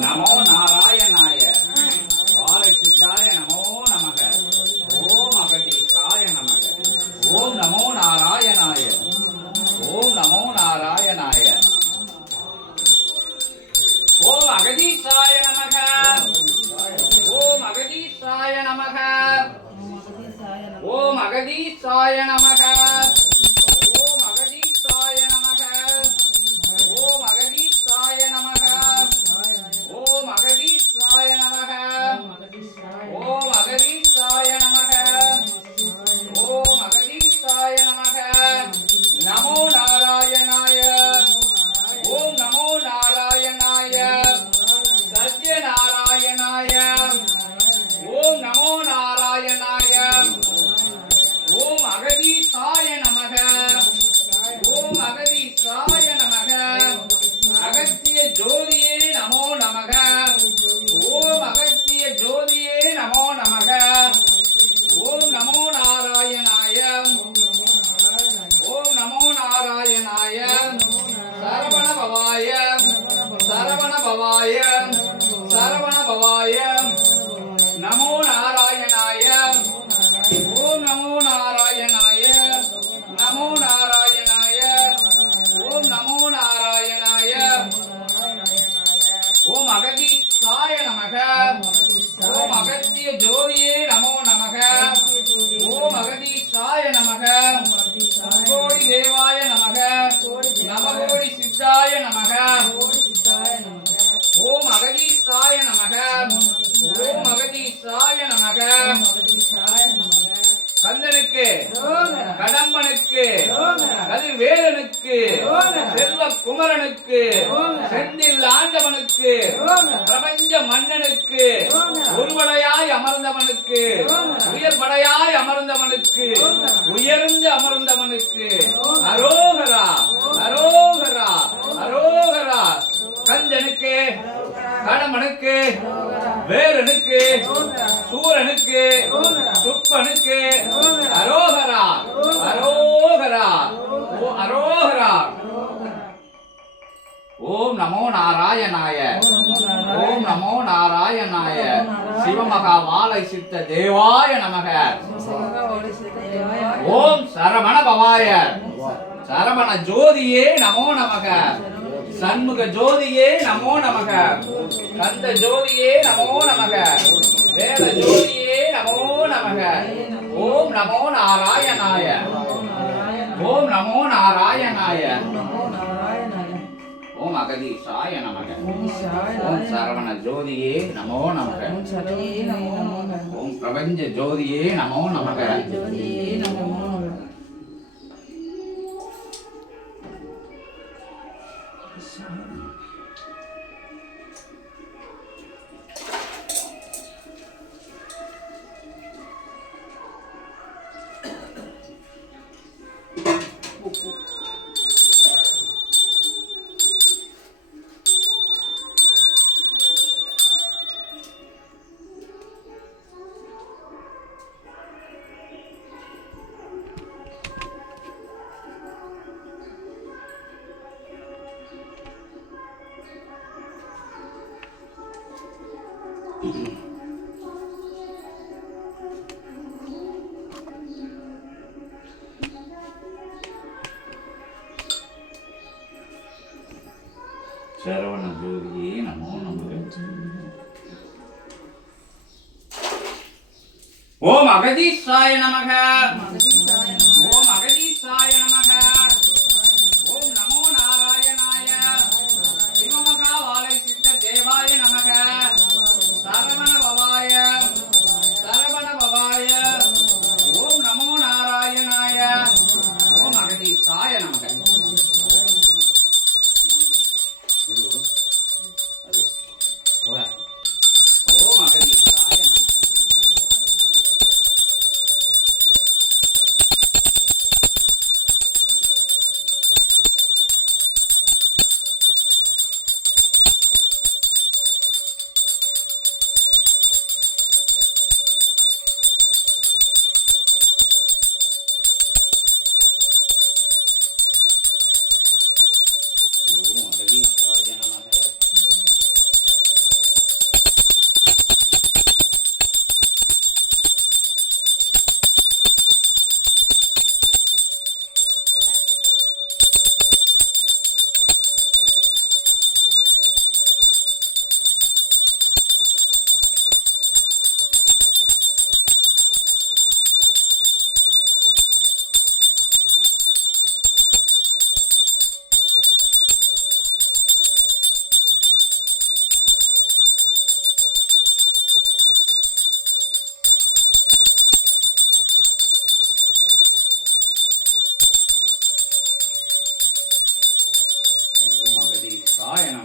நமோ நாராயணாய. வாழை சித்தாய நமோ நமக. ஓம் அகதீசாய நமக. ஓம் நமோ நாராயணாய. ஓம் நமோ நாராயணாய. ஓம் அகதீசாய நமக. ஓம் அகதீசாய நமக. ஓம் அகதீசாய நமக. ஓம் அகதீசாய நமக. ஓம் அகதீசாய நமக. ஓம் அகதீசாய நமக. ஓம் அகதீசாய நமக. ஓம் அகதீசாய நமக. நமோ நாராயணாய. ஓம் நமோ நாராயணாய. சத்யநாராயணாய. ஓம் நமோ நாராயணாய. ஓம் அகதீசாய நமக. ஓம் அகதீசாய நமக. அகத்திய ஜோதியே நமோ நமக. ஓம் அகத்திய ஜோதியே நமோ நமக. ஓம் நமோ நாராயணாய. ஓம் நமோ நாராயணாய. சரவண பவாய. சரவண பவாய. சரவண பவாய. நமோ நாராயணாய. ஓம் நமோ நாராயணாய. நமோ நாராயணாய. ஓம் நமோ நாராயணாய. ஓம் அகதீசாய நமக. ஓம் அகத்திய ஜோதியே நமோ நமக. ஓம் அகதீசாய நமக. கோடி தேவாய நமக. நமகோடி சித்தாய நமக. ஓம் அகதீசாய நமக. ஓம் அகதீசாய நமக. கந்தனுக்கு, கடம்பனுக்கு, கதிர்வேலனுக்கு, செல்வ குமரனுக்கு, செந்தில் ஆண்டவனுக்கு, பிரபஞ்ச மன்னனுக்கு, ஒருபடையாய் அமர்ந்தவனுக்கு, உயர்படையாய் அமர்ந்தவனுக்கு, உயர்ந்து அமர்ந்தவனுக்கு அரோகரா, அரோகரா, அரோகரா. கந்தனுக்கு, கடம்பனுக்கு, வேலனுக்கு, சூரனுக்கு, சுப்பனுக்கு அரோகரா, அரோகரா, அரோகரா. ஓம் நமோ நாராயணாய. ஓம் நமோ நாராயணாய. சிவமகா வாழை சித்த தேவாய நமக. ஓம் சரவண பவாய. சரவண ஜோதியே நமோ நமக. சண்முக ஜோதியே நமோ நமக. கந்த ஜோதியே நமோ நமக. வேத ஜோதியே நமோ நமக. ஓம் நமோ நாராயணாய. ஓம் நமோ நாராயணாய. ஓம் அகதீசாய நமக. ஓம் சரவண ஜோதியே நமோ நமக. ஓம் பிரபஞ்ச ஜோதியே நமோ நமக. சரவண ஜோதியே நமோ நமக. ஓம் அகதீசாய நமக. ஓம் அகதீசாய நமக. ஓம் நமோ நாராயணாய. சிவமகா வாழை சித்த தேவாய நமக. சரவண பவாய. சரவண பவாய. ஓம் நமோ நாராயணாய. ஓம் அகதீசாய நமக. ஓம் அகதீசாய நமக. சிவாய நம